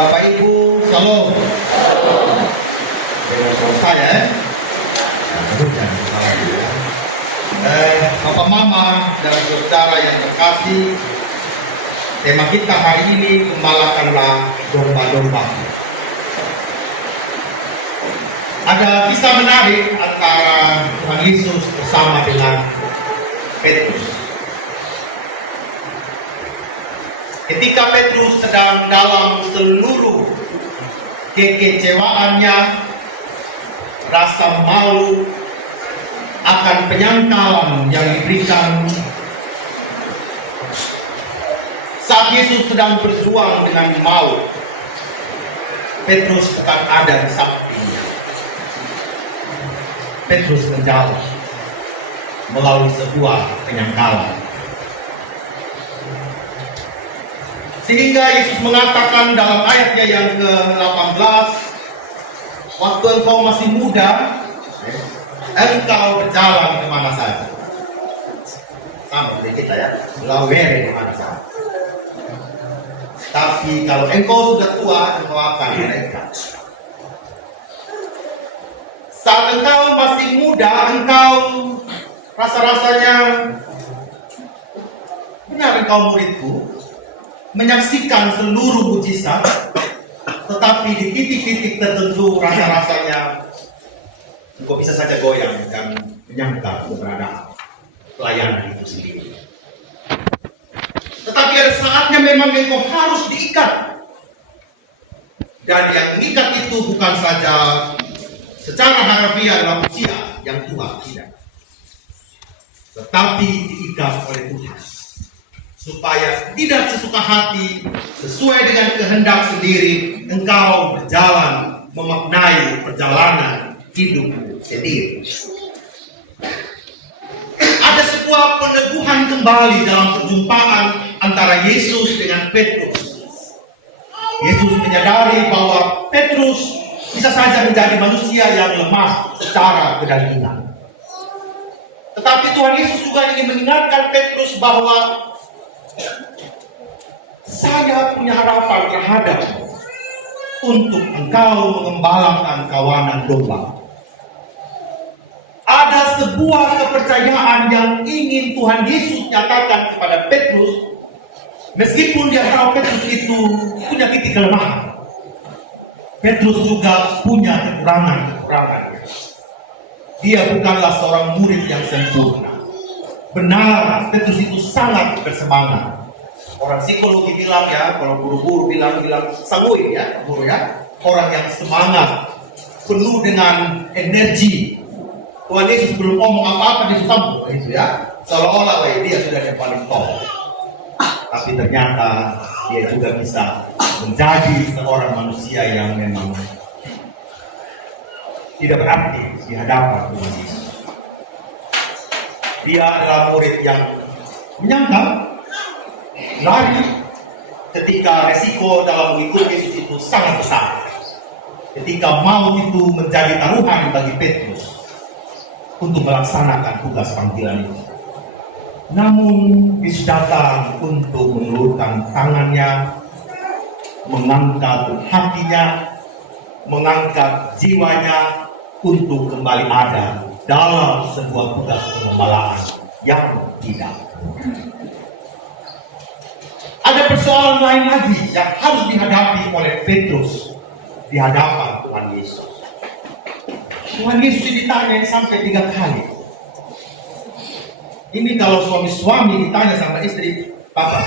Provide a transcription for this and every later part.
Bapak Ibu, Shalom. Dengan suara saya, Bapak Mama dan saudara yang terkasih, tema kita hari ini, gembalakanlah domba-domba. Ada kisah menarik antara Tuhan Yesus bersama dengan Petrus. Ketika Petrus sedang dalam seluruh kekecewaannya, rasa malu akan penyangkalan yang diberikan saat Yesus sedang berjuang dengan maut, Petrus bukan ada di sampingnya. Petrus menjauh melalui sebuah penyangkalan. Sehingga Yesus mengatakan dalam ayatnya yang ke-18, waktu engkau masih muda, engkau berjalan kemana saja. Sama seperti kita ya, lawere kemana saja. Tapi kalau engkau sudah tua, engkau akan mereka. Saat engkau masih muda, engkau rasa-rasanya benar engkau muridku, menyaksikan seluruh mujizat, tetapi di titik-titik tertentu rasa-rasanya engkau bisa saja goyang dan menyangkal keberadaan pelayanan itu sendiri. Tetapi ada saatnya memang engkau harus diikat, dan yang mengikat itu bukan saja secara harfiah adalah manusia yang tua, tidak, tetapi diikat oleh Tuhan, supaya tidak sesuka hati, sesuai dengan kehendak sendiri, engkau berjalan memaknai perjalanan hidup sendiri. Ada sebuah peneguhan kembali dalam perjumpaan antara Yesus dengan Petrus. Yesus menyadari bahwa Petrus bisa saja menjadi manusia yang lemah secara kedagingan. Tetapi Tuhan Yesus juga ingin mengingatkan Petrus bahwa saya punya harapan terhadapmu untuk engkau mengembalakan kawanan domba. Ada sebuah kepercayaan yang ingin Tuhan Yesus nyatakan kepada Petrus, meskipun dia tahu Petrus itu punya titik kelemahan. Petrus juga punya kekurangan-kekurangannya. Dia bukanlah seorang murid yang sempurna. Benar, Petrus itu sangat bersemangat. Orang psikologi bilang ya, kalau guru-guru bilang sanguin ya, guru ya. Orang yang semangat, penuh dengan energi. Tuhan Yesus belum ngomong apa-apa dia sambung itu ya. Seolah-olah dia sudah yang paling top. Tapi ternyata dia juga bisa menjadi seorang manusia yang memang tidak berarti di hadapan Tuhan Yesus. Dia adalah murid yang menyangkal, lari ketika resiko dalam mengikuti Yesus itu sangat besar. Ketika maut itu menjadi taruhan bagi Petrus untuk melaksanakan tugas panggilan itu. Namun Yesus datang untuk mengulurkan tangannya, mengangkat hatinya, mengangkat jiwanya untuk kembali ada dalam sebuah tugas pengembalaan yang tidak. Ada persoalan lain lagi yang harus dihadapi oleh Petrus di hadapan Tuhan Yesus. Tuhan Yesus ditanya sampai 3 kali. Ini kalau suami-suami ditanya sama istri, Papa,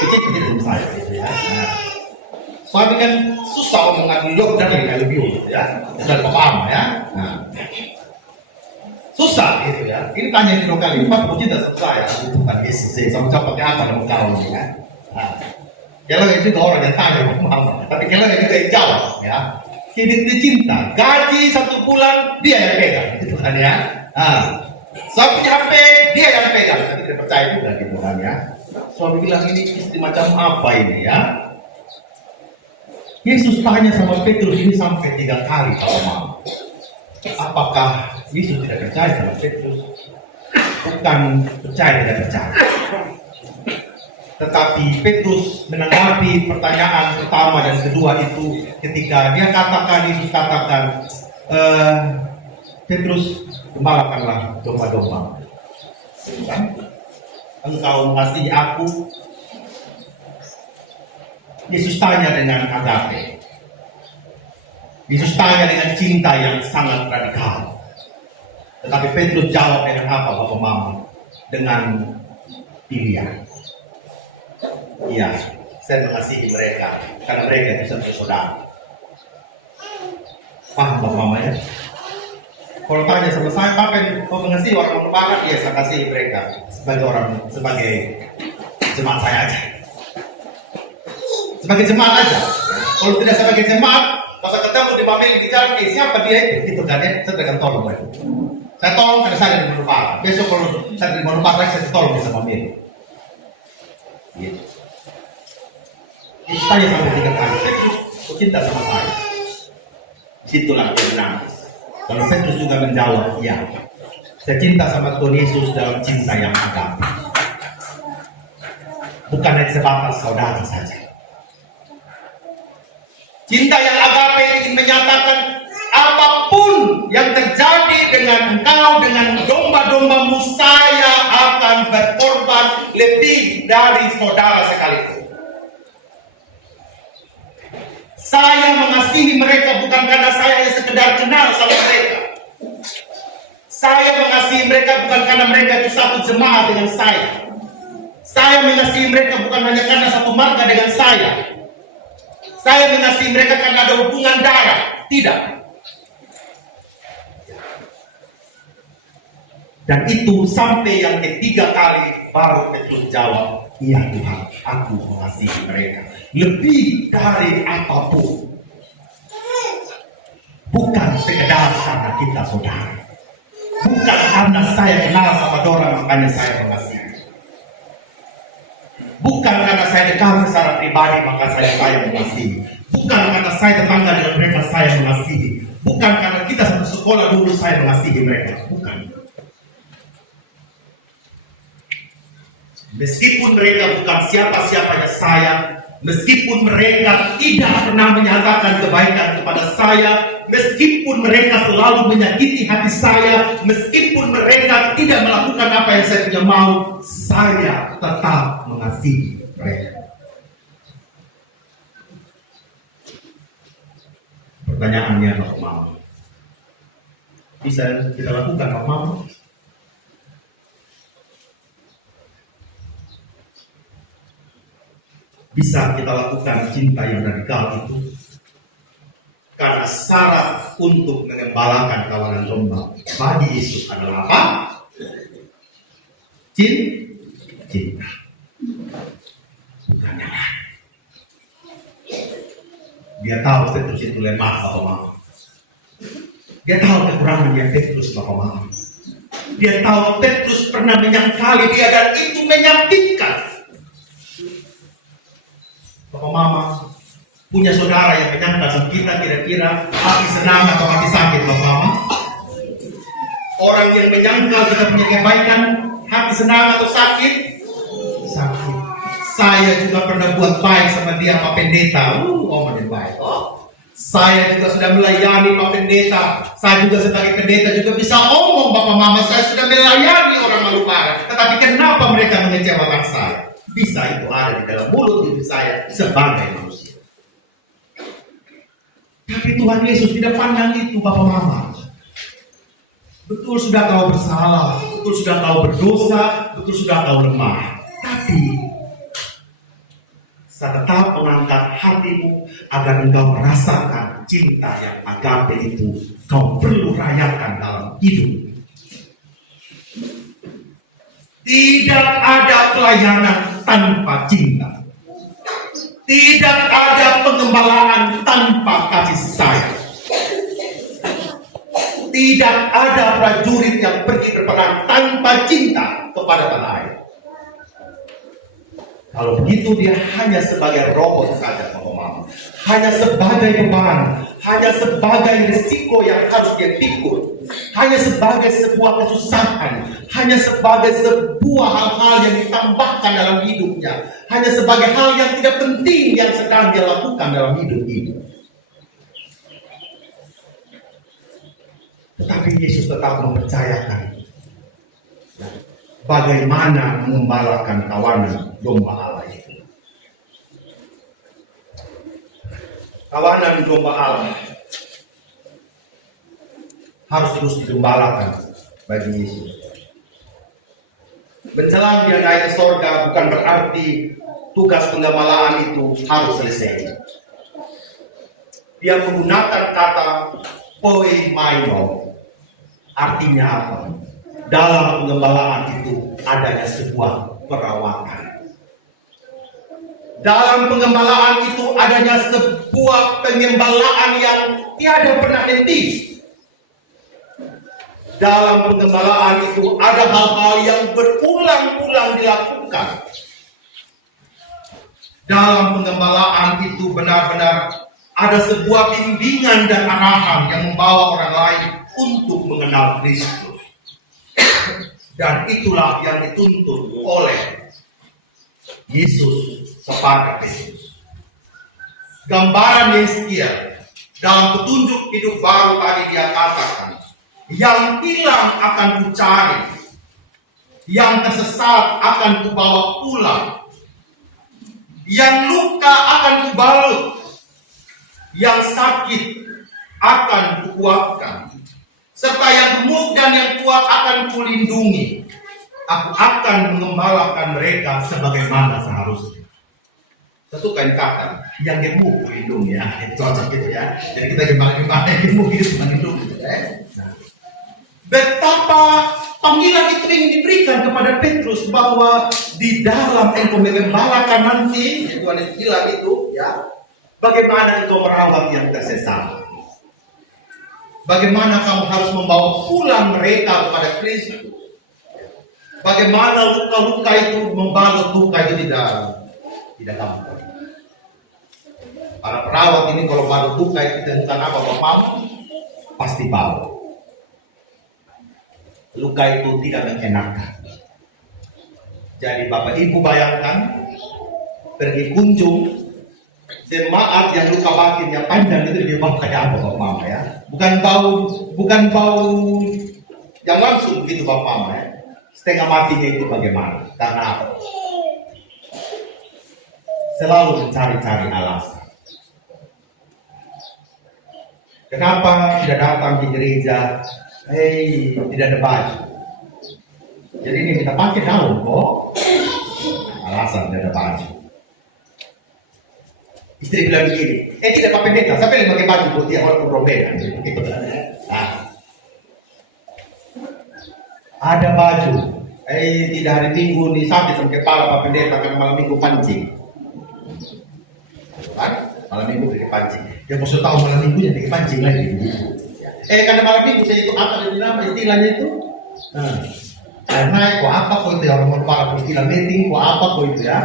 kecil-kecil saya gitu ya. Nah, suami kan susah omongan log dan lebih gitu ya. Dan paham ya. Nah, susah gitu ya. Ini tanya 3 kali, Pak, mau cinta sama saya? Itu kan Yesus, sama-sama pakai apa nama kau ini ya. Nah, kalau itu orang yang tanya, Mama. Tapi kalau itu yang jawab ya. Hidup cinta, gaji 1 bulan dia yang pegang, gitu kan ya. Nah, suami punya HP dia yang pegang, tapi tidak percaya juga gitu kan ya. Suami bilang ini istri macam apa ini ya. Yesus tanya sama Petrus ini sampai 3 kali kalau mau. Apakah Yesus tidak percaya sama Petrus? Bukan percaya tidak percaya. Tetapi Petrus menanggapi pertanyaan pertama dan kedua itu ketika dia katakan, Yesus katakan, Petrus, gembalakanlah domba-domba. Engkau mengasihi aku? Yesus tanya dengan agape. Yesus tanya dengan cinta yang sangat radikal. Tetapi Petrus jawab dengan apa, Bapak Mama? Dengan pilihan. Iya, saya mengasihi mereka karena mereka itu seperti saudara. Paham Bapak Mama ya? Kalau tanya sama saya, apa kau mengasihi orang berbakat? Iya, saya kasih mereka sebagai jemaat saya aja. Sebagai jemaat aja. Kalau tidak sebagai jemaat, pas ketemu di Babel di jalan, siapa dia itu? Gitu kan ya, saya akan tolong mereka. Saya tolong karena saya dari manfaat. Besok kalau saya dari manfaat lagi, saya tolong sama Babel. Gitu. Saya sampai 3 kali, Petrus, kau cinta sama saya. Disitulah dia menangis. Lalu Petrus juga menjawab, ya, saya cinta sama Tuhan Yesus dalam cinta yang agape. Bukan hanya sebatas saudara saja. Cinta yang agape ingin menyatakan apapun yang terjadi dengan engkau, dengan domba-dombamu, saya akan berkorban lebih dari saudara sekalipun. Saya mengasihi mereka bukan karena saya hanya sekedar kenal sama mereka. Saya mengasihi mereka bukan karena mereka itu satu jemaat dengan saya. Saya mengasihi mereka bukan hanya karena satu marga dengan saya. Saya mengasihi mereka karena ada hubungan darah. Tidak. Dan itu sampai yang ketiga kali baru Petrus jawab, iya Tuhan, aku mengasihi mereka lebih dari apapun. Bukan sekedar karena kita saudara. Bukan karena saya kenal sama Dora makanya saya mengasihi. Bukan karena saya dekat secara pribadi maka saya mengasihi. Bukan karena saya tetangga dengan mereka saya mengasihi. Bukan karena kita satu sekolah dulu saya mengasihi mereka. Bukan. Meskipun mereka bukan siapa-siapanya saya, meskipun mereka tidak pernah menyatakan kebaikan kepada saya, meskipun mereka selalu menyakiti hati saya, meskipun mereka tidak melakukan apa yang saya punya mau, saya tetap mengasihi mereka. Pertanyaannya, Bapak Mama, bisa kita lakukan, Bapak Mama? Bisa kita lakukan cinta yang radikal itu karena syarat untuk mengembalakan kawanan domba bagi Yesus adalah apa? Cinta. Bukan yang lain. Dia tahu Petrus itu lemah, Bapak Mama. Dia tahu kekurangannya Petrus, Bapak Mama. Dia tahu Petrus pernah menyangkali dia dan itu menyakitkan. Bapak Mama punya saudara yang menyangkal sama kita, kira-kira hati senang atau hati sakit, Bapak Mama? Orang yang menyangkal kita punya kebaikan, hati senang atau sakit? Sakit. Saya juga pernah buat baik sama dia, Pak Pendeta. Omongin baik. Saya juga sudah melayani Pak Pendeta. Saya juga sebagai pendeta juga bisa omong, Bapak Mama. Saya sudah melayani orang Malupara. Tetapi kenapa mereka mengecewakan saya? Bisa itu ada di dalam mulut diri saya sebagai manusia. Tapi Tuhan Yesus tidak pandang itu, Bapak Mama. Betul sudah kau bersalah, betul sudah kau berdosa, betul sudah kau lemah. Tapi saya tetap mengangkat hatimu agar engkau merasakan cinta yang agape itu kau perlu rayakan dalam hidup. Tidak ada pelayanan tanpa cinta. Tidak ada pengembalaan tanpa kasih sayang. Tidak ada prajurit yang pergi berperang tanpa cinta kepada tanah air. Kalau begitu dia hanya sebagai robot saja, Bapak Mama. Hanya sebagai beban, hanya sebagai risiko yang harus dia pikul, hanya sebagai sebuah kesusahan, hanya sebagai sebuah hal-hal yang ditambahkan dalam hidupnya, hanya sebagai hal yang tidak penting yang sedang dia lakukan dalam hidup ini. Tetapi Yesus tetap mempercayakan bagaimana mengembalakan kawanan domba Allah itu. Kawanan domba Allah harus terus digembalakan bagi Yesus. Menjelang dia naik ke sorga bukan berarti tugas penggembalaan itu harus selesai. Dia menggunakan kata poimaino. Artinya apa? Dalam penggembalaan itu adanya sebuah perawatan. Dalam penggembalaan itu adanya sebuah pengembalaan yang tiada pernah henti. Dalam penggembalaan itu ada hal-hal yang berulang-ulang dilakukan. Dalam penggembalaan itu benar-benar ada sebuah bimbingan dan arahan yang membawa orang lain untuk mengenal Kristus. Dan itulah yang dituntut oleh Yesus kepada Petrus. Gambaran Yeskiel dalam petunjuk hidup baru tadi dia katakan, yang hilang akan kucari, yang tersesat akan kubawa pulang, yang luka akan kubalut, yang sakit akan kukuatkan, serta yang gemuk dan yang kuat akan kulindungi. Aku akan mengembalakan mereka sebagaimana seharusnya. Sesukain kata yang gemuk kulindungi, ya, itu cocok gitu ya. Jadi kita gembala yang gemuk itu melindungi, gitu ya. Nah, betapa panggilan itu ingin diberikan kepada Petrus bahwa di dalam engkau mengembalakan nanti, Tuhan bilang itu, ya, bagaimana engkau merawat yang tersesat. Bagaimana kamu harus membawa pulang mereka kepada Kristus. Bagaimana luka-luka itu membalut luka itu tidak gampang. Para perawat ini kalau balut luka itu tentang apa Bapak? Pasti bau. Luka itu tidak mengenakan. Jadi Bapak Ibu bayangkan pergi kunjung jemaat yang luka batinnya panjang itu dia bau kayak apa Bapak Mama ya? Bukan bau yang langsung begitu Bapak Mama ya. Setengah matinya itu bagaimana? Karena apa? Selalu mencari-cari alasan. Kenapa tidak datang di gereja? Tidak ada baju. Jadi ini kita pakai daun kok. Alasan tidak ada baju. Istri bilang begini, tidak Pak Pendeta, saya pilih pakai baju buat dia walaupun berbeda. Gitu kan? Nah, ada baju. Tidak hari Minggu nih sakit sama kepala Pak Pendeta karena malam Minggu pancing. Kan? Malam Minggu pergi pancing. Dia maksud tahu malam Minggunya pergi pancing lagi. Karena malam Minggu saya itu apa dari nama istilahnya itu? Naik kok apa kok itu ya orang kepala istilah meeting kok apa kok itu ya?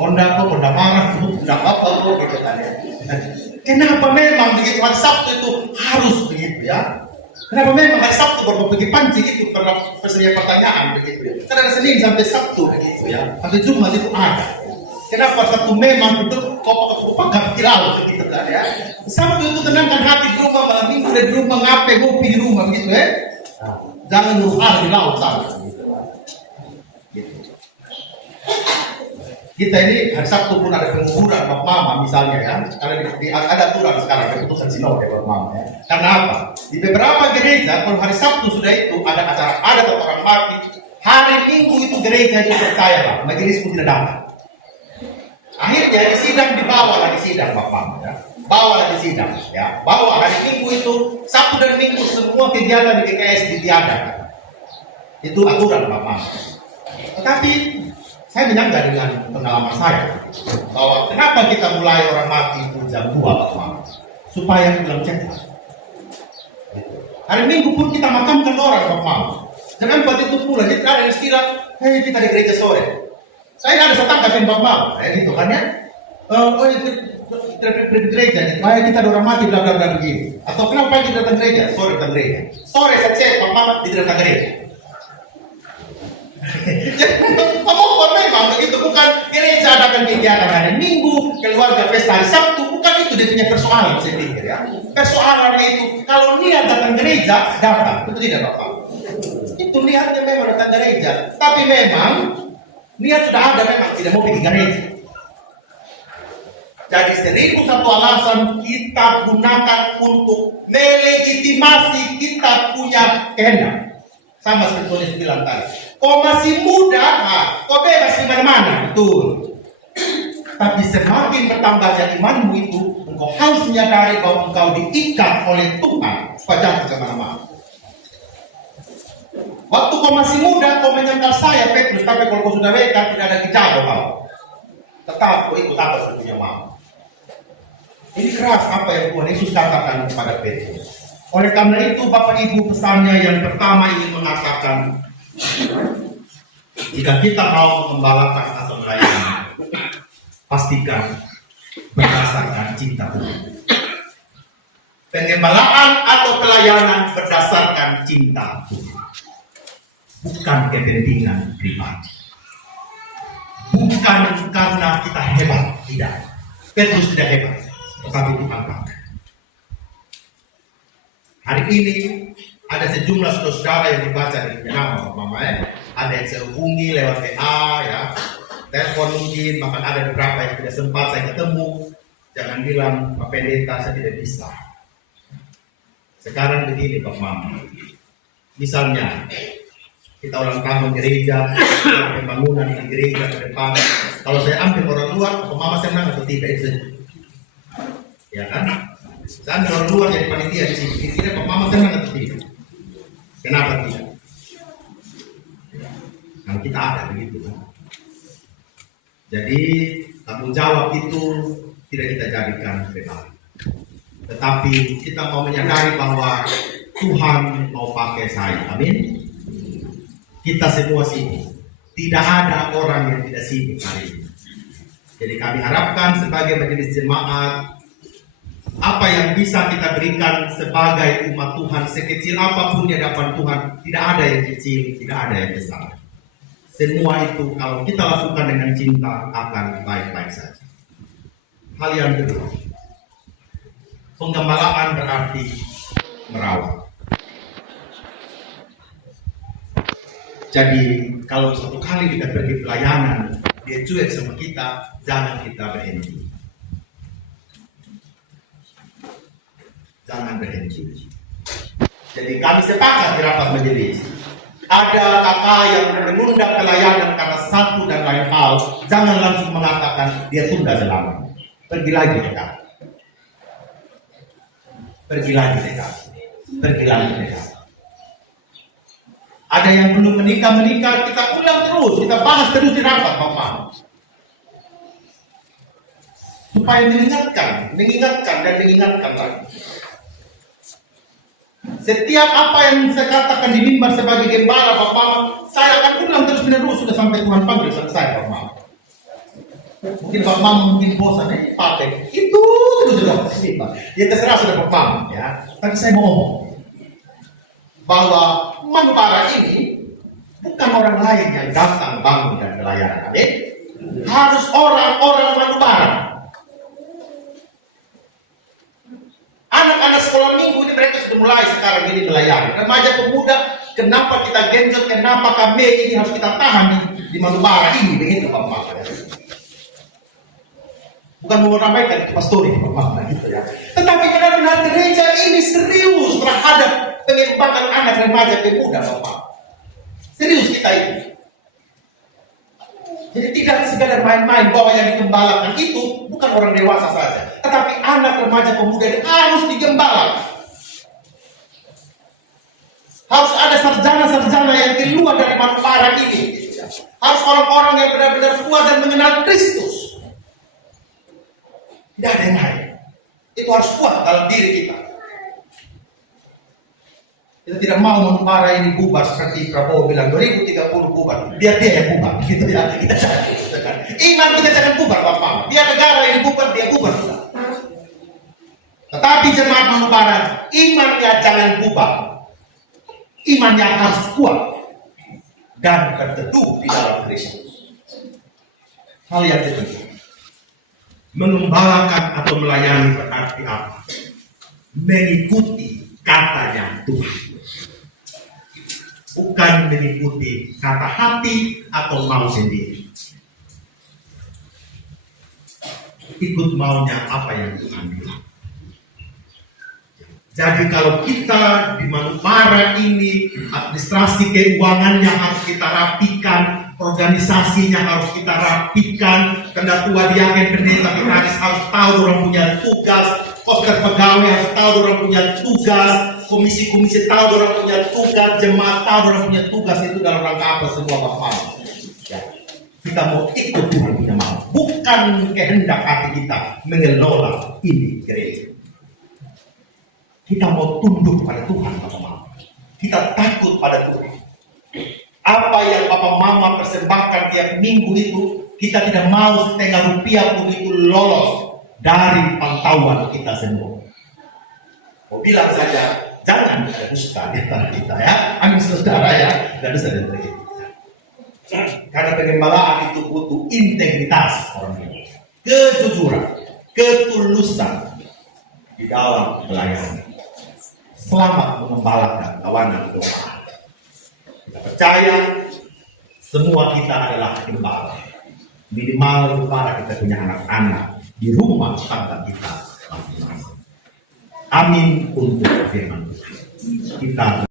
Honda marah, tidak apa kok gitu kan ya. Kenapa memang begitu hari Sabtu itu harus begitu ya? Kenapa memang hari Sabtu baru pergi pancing itu karena pesannya pertanyaan begitu ya? Karena Senin sampai Sabtu begitu ya. Sampai Jumat itu ada. Kenapa Sabtu memang itu kok pakai kilau begitu kan ya? Sabtu itu tenangkan hati di rumah, malam Minggu di rumah ngape ngopi di rumah begitu ya. Jangan lupa di laut sana. Kita ini hari Sabtu pun ada penguburan Bapak Mama misalnya ya, karena ada aturan sekarang keputusan sinode Bapak Mama ya. Karena apa? Di beberapa gereja kalau hari Sabtu sudah itu ada acara adat atau orang mati, hari Minggu itu gereja itu percaya Pak, majelis pun tidak datang. Akhirnya di sidang dibawa di sidang Bapak Mama ya, bawa di sidang ya, bawa hari Minggu itu Sabtu dan Minggu semua kegiatan di GKS ditiadakan. Itu aturan Bapak Mama. Tetapi saya menyangka dengan pengalaman saya bahwa kenapa kita mulai orang mati itu jam 2 Bapak, supaya bilang cepat. Hari Minggu pun kita makamkan orang Bapak. Jangan buat itu pula. Jadi ada istilah, kita di gereja sore. Saya nggak ada setangkap tembak mau, kayak gitu kan ya. Oh itu gereja, kayak kita ada orang mati bla bla bla begini. Atau kenapa kita datang gereja? Sore datang gereja. Sore saya cek Pak Mama tidak datang gereja. Pemohon memang begitu, bukan gereja adakan kegiatan hari Minggu, keluarga pesta hari Sabtu, bukan itu dia punya persoalan saya pikir ya. Persoalannya itu kalau niat datang gereja datang, itu tidak apa-apa. Itu niatnya memang datang gereja, tapi memang niat sudah ada memang tidak mau pergi gereja. Jadi 1001 alasan kita gunakan untuk melegitimasi kita punya kehendak. Sama seperti yang bilang tadi. Kau masih muda, kau bebas di mana-mana, betul. Tapi semakin bertambahnya imanmu itu, engkau harus menyadari bahwa engkau diikat oleh Tuhan supaya jangan kemana-mana. Waktu kau masih muda, kau menyangkal saya Petrus, tapi kalau kau sudah beda, tidak ada gejala kau. Tetap kau ikut apa sebetulnya mau. Ini keras apa yang Tuhan Yesus katakan kepada Petrus. Oleh karena itu, Bapak Ibu, pesannya yang pertama ingin mengatakan, jika kita mau mengembalakan atau melayani, pastikan berdasarkan cinta Tuhan. Pengembalaan atau pelayanan berdasarkan cinta Tuhan, bukan kepentingan pribadi, bukan karena kita hebat, tidak. Petrus tidak hebat, tetapi Tuhan pakai. Hari ini ada sejumlah saudara yang dibaca di nama Mama ya. Ada yang saya hubungi lewat WA ya, telepon mungkin, bahkan ada beberapa yang tidak sempat saya ketemu. Jangan bilang Pak Pendeta saya tidak bisa. Sekarang begini Pak Mama, misalnya kita ulang tahun gereja, pembangunan di gereja ke depan. Kalau saya ambil orang luar, Pak Mama senang atau tidak itu? Ya kan? Saya ambil orang luar jadi panitia di sini. Di sini Pak Mama senang atau tidak? Kenapa tidak? Kalau kita ada begitu kan. Jadi tanggung jawab itu tidak kita jadikan pribadi. Tetapi kita mau menyadari bahwa Tuhan mau pakai saya. Amin. Kita semua sini. Tidak ada orang yang tidak sibuk hari ini. Jadi kami harapkan sebagai majelis jemaat, apa yang bisa kita berikan sebagai umat Tuhan, sekecil apapun di hadapan Tuhan, tidak ada yang kecil, tidak ada yang besar. Semua itu kalau kita lakukan dengan cinta akan baik-baik saja. Hal yang kedua, penggembalaan berarti merawat. Jadi kalau satu kali kita pergi pelayanan, dia cuek sama kita, jangan kita berhenti. Jangan berhenti. Jadi kami sepakat di rapat majelis. Ada kakak yang menunda pelayanan karena satu dan lain hal, jangan langsung mengatakan dia tunda selama. Pergi lagi dekat. Pergi lagi dekat. Pergi lagi dekat. Ada yang belum menikah, kita ulang terus, kita bahas terus di rapat Bapak. Supaya mengingatkan dan mengingatkan lagi. Setiap apa yang saya katakan di mimbar sebagai gembala Bapak, saya akan ulang terus menerus sudah sampai Tuhan panggil selesai Bapak. Mungkin Bapak mungkin bosan pakai itu terus sudah. Ya terserah sudah Bapak ya. Tapi saya mau ngomong bahwa Manubara ini bukan orang lain yang datang bangun dan pelayanan. Harus orang-orang Manubara. Anak-anak sekolah minggu ini mereka sudah mulai sekarang ini melayani. Remaja pemuda, kenapa kita genjot, kenapa kami ini harus kita tahan di Manubara ini begitu Bapak. Bukan mau ramaikan itu pastori Bapak gitu ya. Tetapi benar-benar gereja ini serius terhadap pengembangan anak remaja pemuda Bapak. Serius kita ini. Jadi tidak sekadar main-main bahwa yang digembalakan itu bukan orang dewasa saja, tetapi anak remaja pemuda ini harus digembalakan. Harus ada sarjana-sarjana yang keluar dari Manubara ini. Harus orang-orang yang benar-benar kuat dan mengenal Kristus. Tidak ada yang lain. Itu harus kuat dalam diri kita. Kita tidak mau membara ini bubar seperti Prabowo bilang 2030 bubar. Biar dia yang bubar, gitu ya. Kita jangan, gitu kan. Iman kita jangan bubar, Bapak. Biar negara yang bubar, dia bubar. Tetapi jemaat membara, imannya jangan bubar. Imannya harus kuat dan berteduh di dalam Kristus. Hal yang ketiga, mengembalakan atau melayani berarti apa? Mengikuti katanya Tuhan, bukan mengikuti kata hati atau mau sendiri. Ikut maunya apa yang Tuhan bilang. Jadi kalau kita di Manupara ini, administrasi keuangannya harus kita rapikan, organisasinya harus kita rapikan, ketua diaken pendeta vikaris harus tahu orang punya tugas, koster pegawai harus tahu orang punya tugas, komisi-komisi tahu orang punya tugas, jemaat tahu orang punya tugas. Itu dalam rangka apa? Sebuah bapak. Ya. Kita mau ikut Tuhan punya mau, bukan kehendak hati kita mengelola ini gereja. Kita mau tunduk pada Tuhan, Bapak Mama. Kita takut pada Tuhan. Apa yang Bapak Mama persembahkan tiap minggu itu, kita tidak mau setengah rupiah pun itu lolos dari pantauan kita semua. Mau bilang saja, jangan ada dusta di antara kita ya. Amin saudara ya, dan dusta di antara kita. Karena pengembalaan itu butuh integritas orang ini, kejujuran, ketulusan di dalam pelayanan. Selamat mengembalakan kawanan doa. Kita percaya semua kita adalah gembala. Minimal para kita punya anak-anak di rumah tangga kita masing-masing. Amin untuk firman Tuhan. Kita